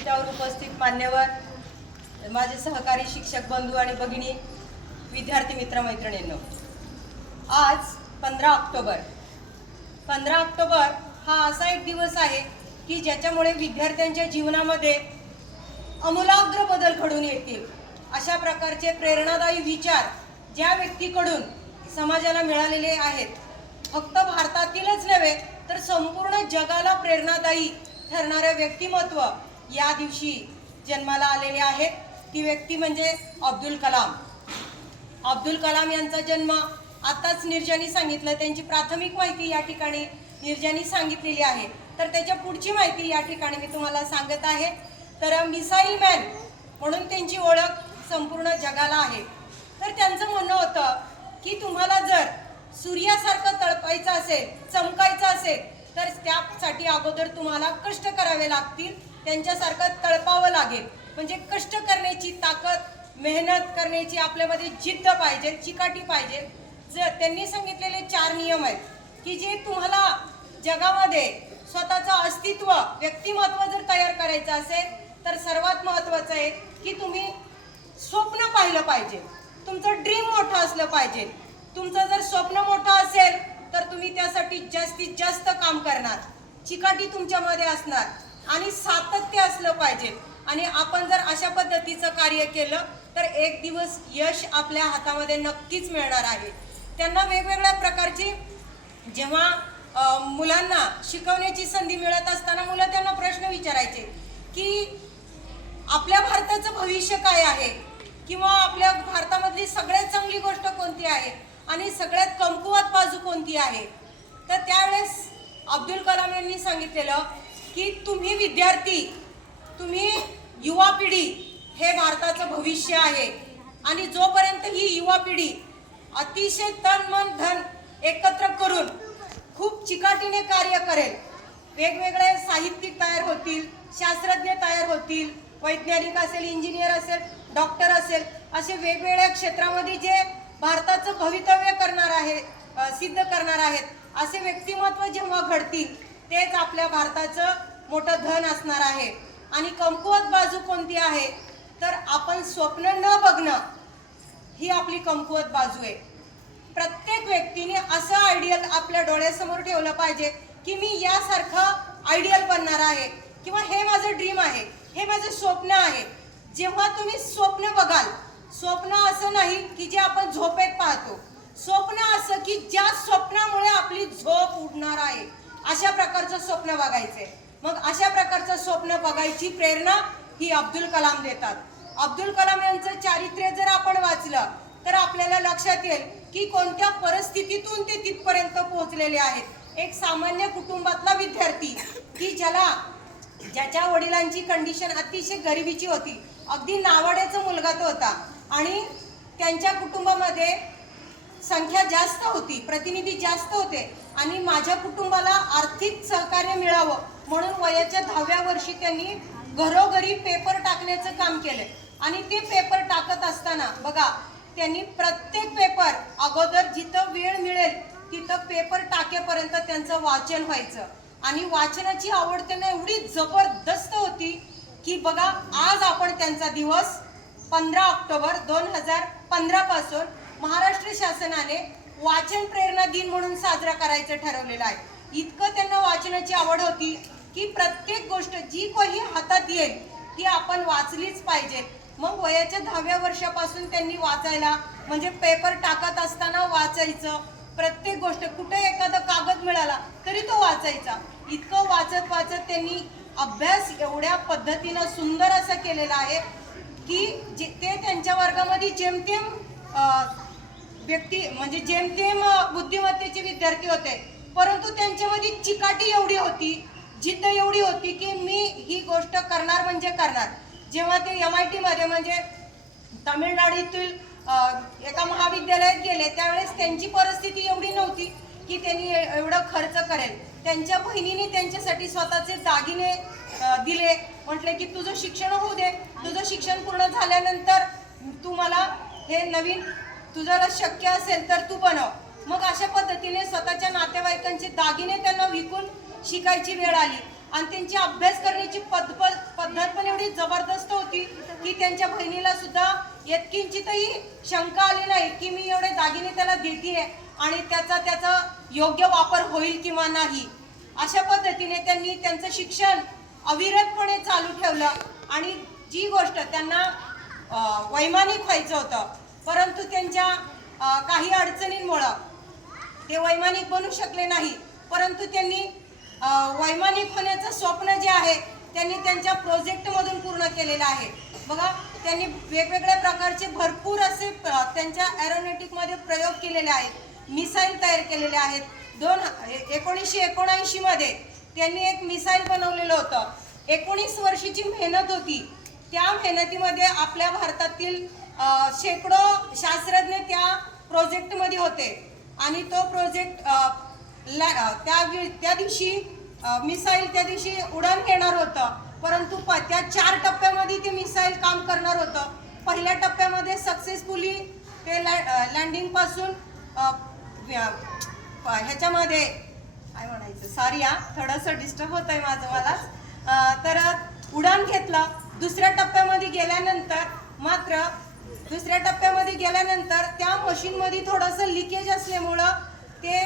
व्यासपीठावर उपस्थित मान्यवर, माझे सहकारी शिक्षक बंधू आणि भगिनी, विद्यार्थी मित्र मैत्रिणींनो, आज 15 ऑक्टोबर हा असा एक दिवस आहे की ज्याच्यामुळे विद्यार्थ्यांच्या जीवनामध्ये आमूलाग्र बदल घडून येतील अशा प्रकारचे प्रेरणादायी विचार ज्या व्यक्तीकडून समाजाला मिळालेले आहेत, फक्त भारतातीलच नव्हे तर संपूर्ण जगाला प्रेरणादायी ठरणारे व्यक्तिमत्व या दिवशी जन्माला आलेले आहेत। ती व्यक्ती म्हणजे अब्दुल कलाम। अब्दुल कलाम यांचा जन्म आताच नीरजानी सांगितलं, त्यांची प्राथमिक माहिती या ठिकाणी नीरजानी सांगितलेली आहे। तर त्याच्या पुढची माहिती या ठिकाणी मी तुम्हाला सांगत आहे। तर मिसाईल मॅन म्हणून त्यांची ओळख संपूर्ण जगाला आहे। तर त्यांचं म्हणणं होतं की तुम्हाला जर सूर्यासारखं तळपायचं असेल, चमकायचं असेल, तर त्यासाठी अगोदर तुम्हाला कष्ट करावे लागतील, त्यांच्यासारखं तळपावं लागेल। म्हणजे कष्ट करण्याची ताकद, मेहनत करण्याची आपल्यामध्ये जिद्द पाहिजे, चिकाटी पाहिजे। जर त्यांनी सांगितलेले 4 नियम आहेत की जे तुम्हाला जगामध्ये स्वतःचं अस्तित्व, व्यक्तिमत्व जर तयार करायचं असेल तर सर्वात महत्त्वाचं आहे की तुम्ही स्वप्न पाहिलं पाहिजे, तुमचं ड्रीम मोठं असलं पाहिजे। तुमचं जर स्वप्न मोठं असेल तर तुम्ही त्यासाठी जास्तीत जास्त काम करणार, चिकाटी तुमच्यामध्ये असणार आणि सातत्य असलं पाहिजे। आणि आपण जर अशा पद्धतीचं कार्य केलं तर एक दिवस यश आपल्या हातामध्ये नक्कीच मिळणार आहे। त्यांना वेगवेगळ्या प्रकारची जेव्हा मुलांना शिकवण्याची संधी मिळत असताना मुलं त्यांना प्रश्न विचारायचे की आपल्या भारताचं भविष्य काय आहे, किंवा आपल्या भारतामधली सगळ्यात चांगली गोष्ट कोणती आहे आणि सगळ्यात कमकुवत बाजू कोणती आहे। तर त्यावेळेस अब्दुल कलाम यांनी सांगितलेलं की तुम्ही विद्यार्थी, तुम्ही युवा पिढी हे भारताचं भविष्य आहे आणि जोपर्यंत ही युवा पिढी अतिशय तन मन धन एकत्र करून खूप चिकाटीने कार्य करेल, वेगवेगळे साहित्यिक तयार होतील, शास्त्रज्ञ तयार होतील, वैज्ञानिक असेल, इंजिनियर असेल, डॉक्टर असेल, असे वेगवेगळ्या क्षेत्रामध्ये जे भारताचं भवितव्य करणार आहे, सिद्ध करणार आहेत, असे व्यक्तिमत्व जेव्हा घडतील तेच आपल्या भारताचं मोठं धन असणार आहे। आणि कमकुवत बाजू कोणती आहे तर आपण स्वप्न न बघणं ही आपली कमकुवत बाजू आहे। प्रत्येक व्यक्तीने असं आयडियल आपल्या डोळ्यासमोर ठेवलं पाहिजे की मी यासारखं आयडियल बनणार आहे, किंवा हे माझं ड्रीम आहे, हे माझं स्वप्न आहे। जेव्हा तुम्ही स्वप्न बघाल, स्वप्न असं नाही की जे आपण झोपेत पाहतो, स्वप्न असं की ज्या स्वप्नामुळे आपली झोप उडणार आहे, अशा प्रकारचं स्वप्न बघायचे। मग अशा प्रकारचं स्वप्न बघायची प्रेरणा ही अब्दुल कलाम देतात। अब्दुल कलाम यांचं चारित्र्य जर आपण वाचलं तर आपल्याला लक्षात येईल की कोणत्या परिस्थितीतून ते तिथपर्यंत पोहोचलेले आहेत। एक सामान्य कुटुंबातला विद्यार्थी की ज्याच्या वडिलांची कंडिशन अतिशय गरिबीची होती, अगदी नावाड्याचा मुलगा तो होता आणि त्यांच्या कुटुंबामध्ये संख्या जास्त होती, प्रतिनिधी जास्त होते आणि माझ्या कुटुंबाला आर्थिक सहकार्य मिळावं म्हणून वयाच्या 10व्या वर्षी त्यांनी घरोघरी पेपर टाकण्याचं काम केलं। आणि ते पेपर टाकत असताना बघा, त्यांनी प्रत्येक पेपर अगोदर जिथं वेळ मिळेल तिथं पेपर टाकेपर्यंत त्यांचं वाचन व्हायचं आणि वाचनाची आवड त्यांना एवढी जबरदस्त होती की बघा, आज आपण त्यांचा दिवस 15 ऑक्टोबर 2015 पासून महाराष्ट्र शासनाने वाचन प्रेरणा दिन म्हणून साजरा करायचं ठरवलेलं आहे। इतकं त्यांना वाचनाची आवड होती की प्रत्येक गोष्ट जी काही हातात येईल ती आपण वाचलीच पाहिजे। मग वयाच्या 10व्या वर्षापासून त्यांनी वाचायला, म्हणजे पेपर टाकत असताना वाचायचं, प्रत्येक गोष्ट, कुठे एखादा कागद मिळाला तरी तो वाचायचा। इतकं वाचत वाचत त्यांनी अभ्यास एवढ्या पद्धतीनं सुंदर असं केलेला आहे की ते त्यांच्या वर्गामध्ये जेमतेम व्यक्ती, म्हणजे जेमतेम बुद्धिमत्तेचे विद्यार्थी होते, परंतु त्यांच्यामध्ये चिकाटी एवढी होती, जिद्द एवढी होती की मी ही गोष्ट करणार म्हणजे करणार। जेव्हा ते MIT मध्ये, म्हणजे तामिळनाडूतील एका महाविद्यालयात गेले त्यावेळेस त्यांची परिस्थिती एवढी नव्हती की त्यांनी एवढं खर्च करेल। त्यांच्या बहिणीने त्यांच्यासाठी स्वतःचे दागिने दिले, म्हटले की तुझं शिक्षण होऊ दे, तुझं शिक्षण पूर्ण झाल्यानंतर तू मला हे नवीन, तुझ्याला शक्य असेल तर तू बनव। मग अशा पद्धतीने स्वतःच्या नातेवाईकांचे दागिने त्यांना विकून शिकायची वेळ आली आणि त्यांची अभ्यास करण्याची पद्धत पद्धत पण एवढी जबरदस्त होती की त्यांच्या बहिणीला सुद्धा यत्किंचितही शंका आली नाही की मी एवढे दागिने त्याला देतेय आणि त्याचा योग्य वापर होईल किंवा नाही. अशा पद्धतीने त्यांनी त्यांचं शिक्षण अविरतपणे चालू ठेवलं आणि जी गोष्ट त्यांना वैमानिक व्हायचं होतं, परंतु त्यांच्या काही अडचणींमुळं ते वैमानिक बनू शकले नाही. परंतु त्यांनी वैमानिक होण्याचं स्वप्न जे आहे त्यांनी त्यांच्या प्रोजेक्टमधून पूर्ण केलेलं आहे. बघा, त्यांनी वेगवेगळ्या प्रकारचे भरपूर असे त्यांच्या एरोनॉटिकमध्ये प्रयोग केलेले आहेत, मिसाईल तयार केलेले आहेत. 1979 मध्ये त्यांनी एक मिसाईल बनवलेलं होतं. 19 वर्षाची मेहनत होती. त्या मेहनतीमध्ये आपल्या भारतातील शेकडो शास्त्रज्ञ त्या प्रोजेक्टमध्ये होते आणि तो प्रोजेक्ट त्या दिवशी मिसाईल त्या दिवशी उडान घेणार होतं. परंतु त्या 4 टप्प्यामध्ये ते मिसाईल काम करणार होतं. पहिल्या टप्प्यामध्ये सक्सेसफुली ते लँडिंग पासून ह्याच्यामध्ये काय म्हणायचं, सॉरी थोडंसं डिस्टर्ब होत आहे माझं मला, तर उडान घेतलं. दुसऱ्या टप्प्यामध्ये गेल्यानंतर त्या मशीनमध्ये थोडंसं लिकेज असल्यामुळं ते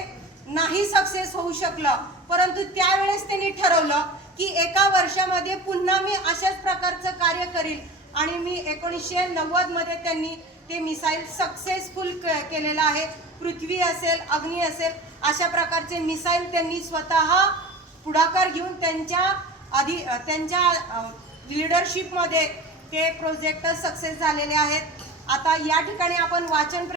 नाही सक्सेस होऊ शकलं. परंतु त्यावेळेस त्यांनी ठरवलं की एका वर्षामध्ये पुन्हा मी अशाच प्रकारचं कार्य करील आणि मी 1990 मध्ये त्यांनी ते मिसाईल सक्सेसफुल केलेलं आहे. पृथ्वी असेल, अग्नी असेल, अशा प्रकारचे मिसाईल त्यांनी स्वतः पुढाकार घेऊन त्यांच्या लीडरशिपमध्ये ते प्रोजेक्ट सक्सेस झालेले आहेत. आता या ठिकाणी आपण वाचन